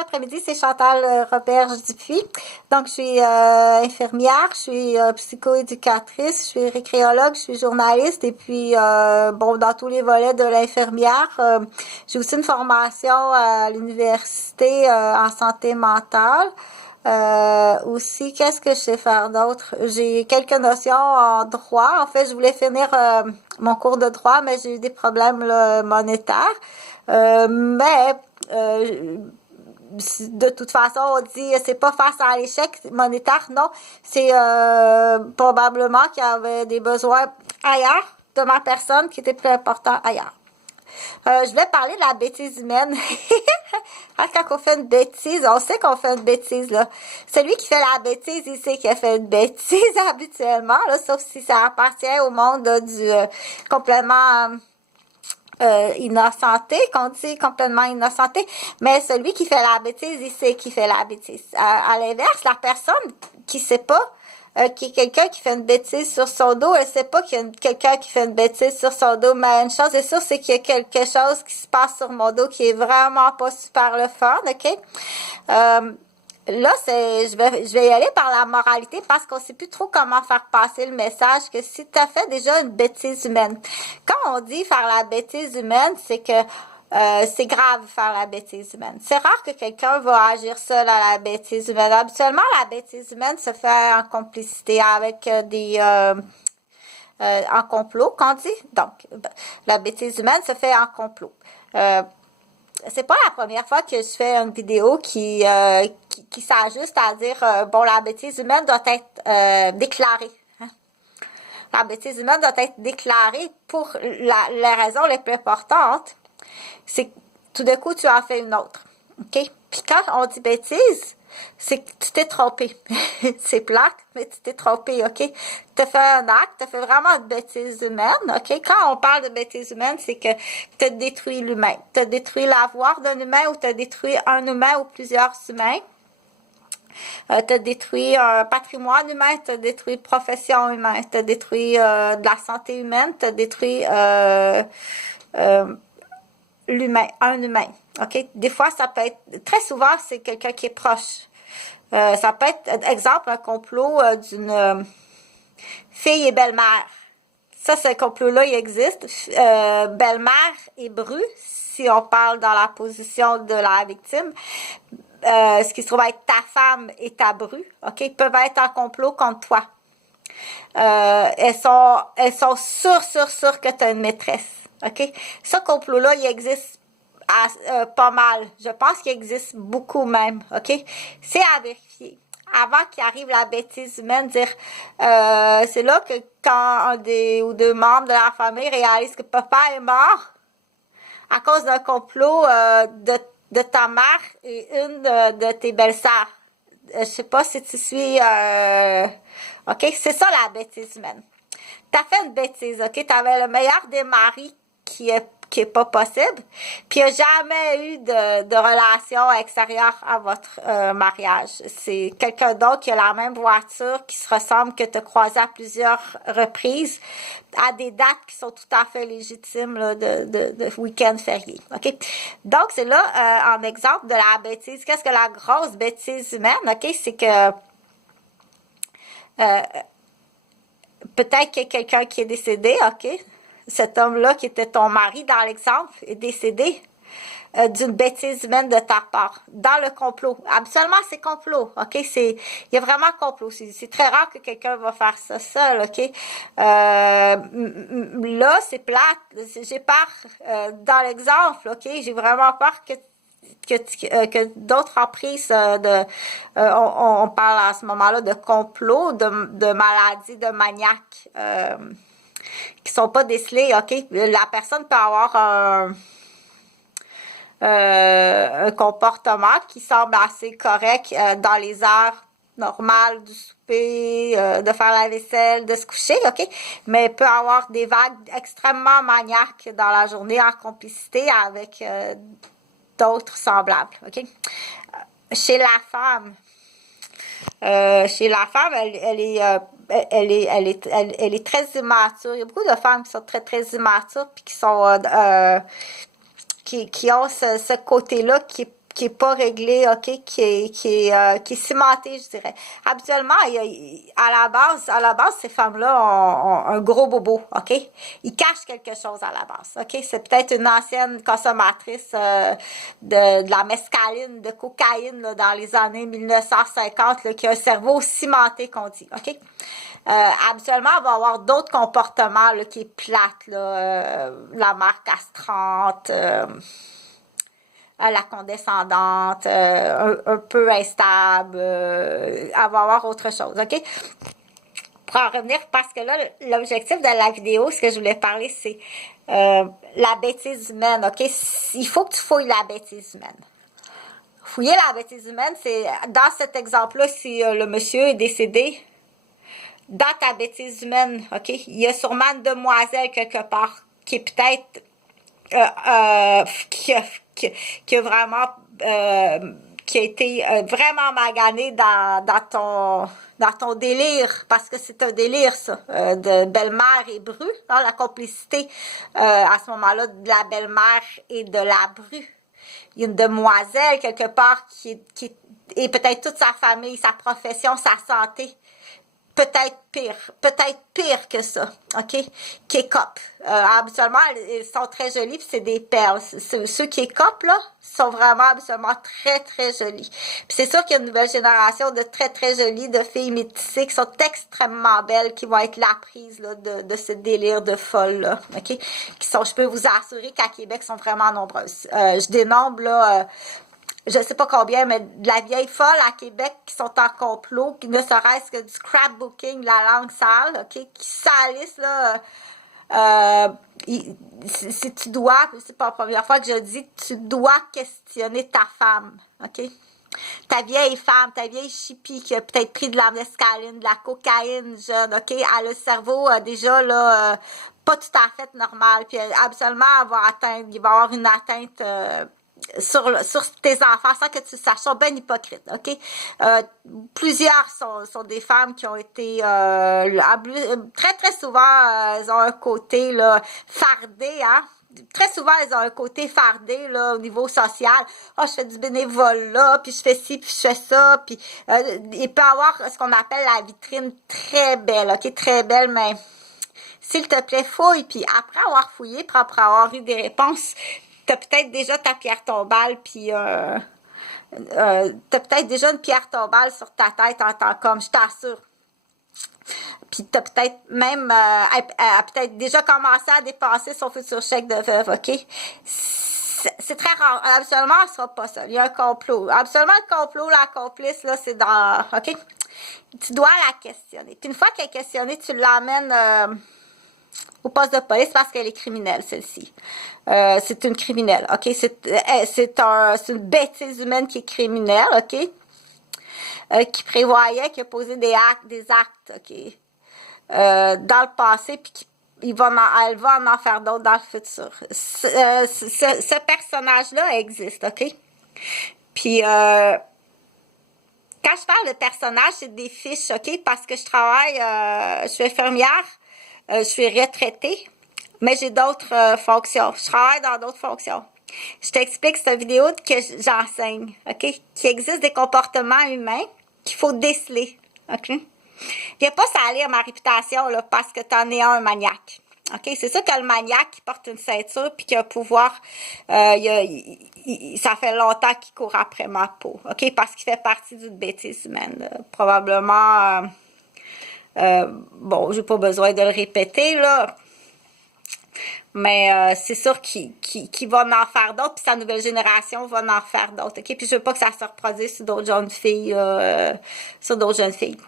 après-midi, c'est Chantal Roberge Dupuis. Donc, je suis infirmière, je suis psychoéducatrice, je suis récréologue, je suis journaliste et puis, bon, dans tous les volets de l'infirmière, j'ai aussi une formation à l'université en santé mentale. Aussi, qu'est-ce que je sais faire d'autre? J'ai quelques notions en droit. En fait, je voulais finir mon cours de droit, mais j'ai eu des problèmes là, monétaires. Mais de toute façon, on dit c'est pas face à l'échec monétaire, non. C'est probablement qu'il y avait des besoins ailleurs de ma personne qui étaient plus importants ailleurs. Je vais parler de la bêtise humaine. Quand on fait une bêtise, on sait qu'on fait une bêtise, là. Celui qui fait la bêtise, il sait qu'il a fait une bêtise habituellement, là, sauf si ça appartient au monde là, du complètement innocenté, qu'on dit complètement innocenté. Mais celui qui fait la bêtise, il sait qu'il fait la bêtise. À l'inverse, la personne qui sait pas, qui est quelqu'un qui fait une bêtise sur son dos, elle sait pas qu'il y a quelqu'un qui fait une bêtise sur son dos, mais une chose est sûre, c'est qu'il y a quelque chose qui se passe sur mon dos qui est vraiment pas super le fun, ok? Là, je vais y aller par la moralité parce qu'on sait plus trop comment faire passer le message que si tu as fait déjà une bêtise humaine. Quand on dit faire la bêtise humaine, c'est que c'est grave faire la bêtise humaine. C'est rare que quelqu'un va agir seul à la bêtise humaine. Habituellement, la bêtise humaine se fait en complicité avec en complot, qu'on dit. Donc, la bêtise humaine se fait en complot. C'est pas la première fois que je fais une vidéo qui s'ajuste à dire bon, la bêtise humaine doit être déclarée. La bêtise humaine doit être déclarée pour la raison la plus importante, c'est que tout d'un coup, tu en fais une autre. OK? Puis quand on dit bêtise, c'est que tu t'es trompé. C'est plate, mais tu t'es trompé, OK? Tu as fait un acte, tu as fait vraiment une bêtise humaine, OK? Quand on parle de bêtise humaine, c'est que tu as détruit l'humain. Tu as détruit l'avoir d'un humain ou tu as détruit un humain ou plusieurs humains. Tu as détruit un patrimoine humain, tu as détruit une profession humaine, tu as détruit de la santé humaine, tu as détruit l'humain, un humain. OK? Des fois, ça peut être, très souvent, c'est quelqu'un qui est proche. Ça peut être, exemple, un complot d'une fille et belle-mère. Ça, ce complot-là, il existe. Belle-mère et bru, si on parle dans la position de la victime. Ce qui se trouve être ta femme et ta bru, OK? Ils peuvent être en complot contre toi. Elles sont sûres que tu as une maîtresse. OK? Ce complot-là, il existe pas mal. Je pense qu'il existe beaucoup même. OK? C'est à vérifier. Avant qu'il arrive la bêtise humaine, dire c'est là que quand un ou deux membres de la famille réalisent que papa est mort à cause d'un complot de ta mère et une de tes belles-sœurs. Je sais pas si tu suis... OK? C'est ça la bêtise humaine. T'as fait une bêtise, OK? T'avais le meilleur des maris qui est pas possible. Puis il n'y a jamais eu de relation extérieure à votre mariage. C'est quelqu'un d'autre qui a la même voiture, qui se ressemble, que tu as croisé à plusieurs reprises, à des dates qui sont tout à fait légitimes là, de week-end férié. OK? Donc, c'est là en exemple de la bêtise. Qu'est-ce que la grosse bêtise humaine? OK? C'est que peut-être qu'il y a quelqu'un qui est décédé, OK? Cet homme-là, qui était ton mari dans l'exemple, est décédé d'une bêtise humaine de ta part, dans le complot. Habituellement, c'est complot, OK? Il y a vraiment complot. C'est très rare que quelqu'un va faire ça seul, OK? Là, c'est plate. J'ai peur, dans l'exemple, OK? J'ai vraiment peur que d'autres emprises on parle à ce moment-là de complot, de maladie, de maniaque, qui sont pas décelés, OK? La personne peut avoir un comportement qui semble assez correct dans les heures normales du souper, de faire la vaisselle, de se coucher, OK? Mais peut avoir des vagues extrêmement maniaques dans la journée en complicité avec d'autres semblables, OK? Chez la femme, elle est très immature. Il y a beaucoup de femmes qui sont très, très immatures puis qui sont qui ont ce côté-là qui qui est pas réglé, ok, qui est cimenté, je dirais. Habituellement, à la base, ces femmes-là ont un gros bobo, ok. Ils cachent quelque chose à la base, ok. C'est peut-être une ancienne consommatrice de la mescaline, de cocaïne là, dans les années 1950, là, qui a un cerveau cimenté, qu'on dit, ok. Habituellement, elle va avoir d'autres comportements là, qui est plate, là, la mère castrante. La condescendante, un peu instable, elle va avoir autre chose, ok? Pour en revenir, parce que là, l'objectif de la vidéo, ce que je voulais parler, c'est la bêtise humaine, ok? Il faut que tu fouilles la bêtise humaine. Fouiller la bêtise humaine, c'est, dans cet exemple-là, si le monsieur est décédé, dans ta bêtise humaine, ok? Il y a sûrement une demoiselle quelque part qui est peut-être qui a vraiment qui a été vraiment magané dans ton délire, parce que c'est un délire ça, de belle-mère et bru, hein, la complicité à ce moment-là de la belle-mère et de la bru. Il y a une demoiselle quelque part et peut-être toute sa famille, sa profession, sa santé. Peut-être pire que ça, ok? Qui écopent. Habituellement, ils sont très jolis, puis c'est des perles. Ceux qui écopent, là, sont vraiment habituellement très, très jolis. Puis c'est sûr qu'il y a une nouvelle génération de très, très jolies, de filles métissées qui sont extrêmement belles, qui vont être la prise, là, de ce délire de folle, là, ok? Qui sont, je peux vous assurer qu'à Québec, sont vraiment nombreuses. Je dénombre, là, je sais pas combien, mais de la vieille folle à Québec qui sont en complot, qui ne serait-ce que du scrapbooking, de la langue sale, ok, qui salissent, là, si tu dois, c'est pas la première fois que je dis, tu dois questionner ta femme, ok? Ta vieille femme, ta vieille chipie qui a peut-être pris de la mescaline, de la cocaïne jeune, ok? Elle a le cerveau déjà, là, pas tout à fait normal, puis absolument il va avoir une atteinte sur tes enfants sans que tu le saches, sont bien hypocrites, ok? Plusieurs sont des femmes qui ont été très très souvent elles ont un côté là fardé, hein? Très souvent, elles ont un côté fardé là au niveau social. Oh, je fais du bénévolat, là, puis je fais ci, puis je fais ça, puis il peut avoir ce qu'on appelle la vitrine très belle, ok? Très belle, mais s'il te plaît, fouille, puis après avoir fouillé, puis après avoir eu des réponses, t'as peut-être déjà ta pierre tombale, puis t'as peut-être déjà une pierre tombale sur ta tête en tant qu'homme, je t'assure. Puis t'as peut-être même peut-être déjà commencé à dépenser son futur chèque de veuve, ok? C'est très rare. Absolument, ce sera pas ça. Il y a un complot. Absolument, le complot, la complice, là, c'est dans... OK? Tu dois la questionner. Puis une fois qu'elle est questionnée, tu l'amènes au poste de police parce qu'elle est criminelle, celle-ci. C'est une criminelle, OK? C'est une bêtise humaine qui est criminelle, OK? Qui prévoyait, qui a posé des actes, OK? Dans le passé, puis elle va en faire d'autres dans le futur. Ce personnage-là existe, OK? Puis, quand je parle de personnage, c'est des fiches, OK? Parce que je travaille, je suis infirmière, je suis retraitée, mais j'ai d'autres fonctions. Je travaille dans d'autres fonctions. Je t'explique cette vidéo que j'enseigne, OK? Qu'il existe des comportements humains qu'il faut déceler, OK? Viens pas salir ma réputation, là, parce que t'en es un maniaque. OK? C'est sûr que le maniaque qui porte une ceinture puis qui a un pouvoir, ça fait longtemps qu'il court après ma peau. OK? Parce qu'il fait partie d'une bêtise humaine. Là. Probablement, bon, j'ai pas besoin de le répéter, là. Mais c'est sûr qu'il va en faire d'autres, puis sa nouvelle génération va en faire d'autres. OK? Puis je veux pas que ça se reproduise sur d'autres jeunes filles, sur d'autres jeunes filles.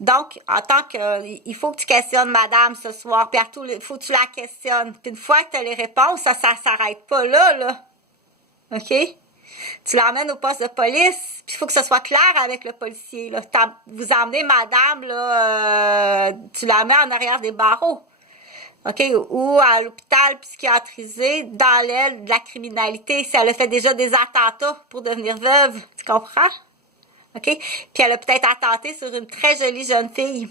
Donc, en tant que, il faut que tu questionnes madame ce soir, puis il faut que tu la questionnes. Puis une fois que tu as les réponses, ça s'arrête pas là. OK? Tu l'emmènes au poste de police, puis il faut que ce soit clair avec le policier, là. Vous emmenez madame, là, tu la mets en arrière des barreaux. OK? Ou à l'hôpital psychiatrisé dans l'aile de la criminalité, si elle a fait déjà des attentats pour devenir veuve. Tu comprends? OK? Puis elle a peut-être attenté sur une très jolie jeune fille.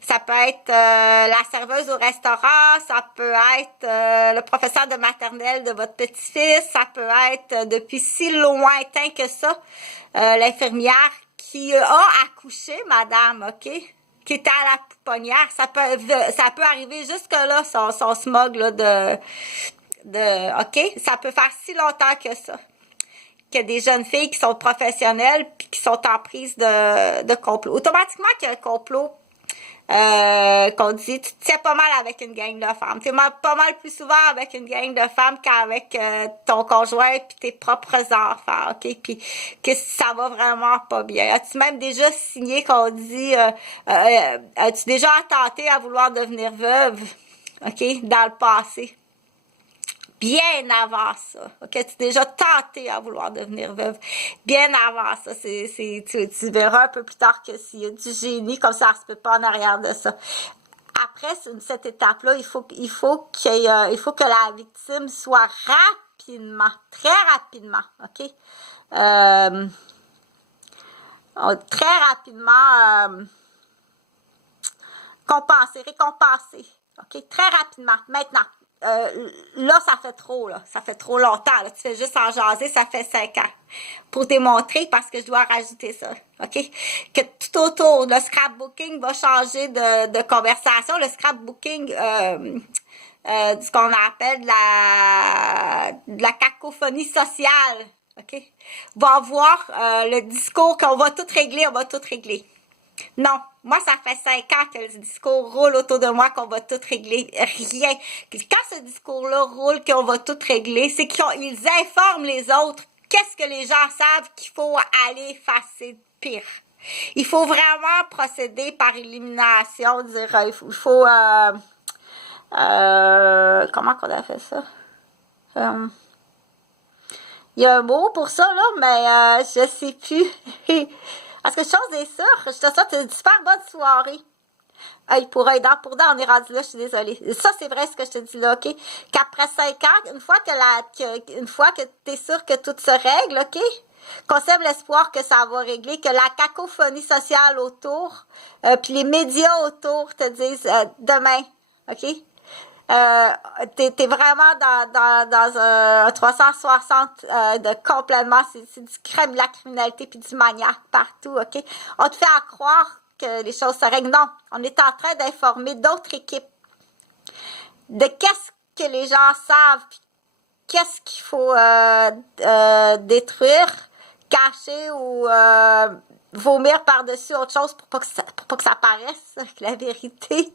Ça peut être la serveuse au restaurant, ça peut être le professeur de maternelle de votre petit-fils, ça peut être depuis si lointain que ça, l'infirmière qui a accouché, madame, OK? Qui était à la pouponnière. Ça peut arriver jusque-là, son smog là, OK? Ça peut faire si longtemps que ça. Qu'il y a des jeunes filles qui sont professionnelles puis qui sont en prise de complot. Automatiquement qu'il y a un complot, qu'on dit, tu te tiens pas mal avec une gang de femmes. Tu es pas mal plus souvent avec une gang de femmes qu'avec ton conjoint puis tes propres enfants, OK? Puis que ça va vraiment pas bien. As-tu même déjà signé qu'on dit, as-tu déjà tenté à vouloir devenir veuve, OK? Dans le passé. Bien avant ça, ok? Tu as déjà tenté à vouloir devenir veuve. Bien avant ça, tu verras un peu plus tard que s'il y a du génie, comme ça se peut pas en arrière de ça. Après cette étape-là, il faut que la victime soit rapidement, très rapidement, ok? Très rapidement récompensée, ok? Très rapidement, maintenant. Là, ça fait trop, là. Ça fait trop longtemps, là. Tu fais juste en jaser, ça fait 5 ans. Pour démontrer, parce que je dois rajouter ça, OK? Que tout autour, le scrapbooking va changer de conversation. Le scrapbooking, ce qu'on appelle de la cacophonie sociale, OK? Va avoir le discours qu'on va tout régler, on va tout régler. Non, moi, ça fait 5 ans que le discours roule autour de moi, qu'on va tout régler. Rien. Quand ce discours-là roule, qu'on va tout régler, c'est qu'ils informent les autres. Qu'est-ce que les gens savent qu'il faut aller effacer de pire? Il faut vraiment procéder par élimination, dire, il faut comment qu'on a fait ça? Il y a un mot pour ça, là, mais je sais plus. Parce que chose est sûre, je te souhaite une super bonne soirée. Hey, pour un dent pour dent, on est rendu là, je suis désolée. Ça, c'est vrai ce que je te dis là, OK? Qu'après 5 ans, une fois que t'es sûr que tout se règle, OK? Qu'on sème l'espoir que ça va régler, que la cacophonie sociale autour, puis les médias autour te disent demain, OK? T'es vraiment dans un 360 de complètement, c'est du crème de la criminalité puis du maniaque partout, OK? On te fait à croire que les choses se règlent. Non, on est en train d'informer d'autres équipes de qu'est-ce que les gens savent, puis qu'est-ce qu'il faut détruire, cacher ou vomir par-dessus autre chose pour pas que ça paraisse, la vérité.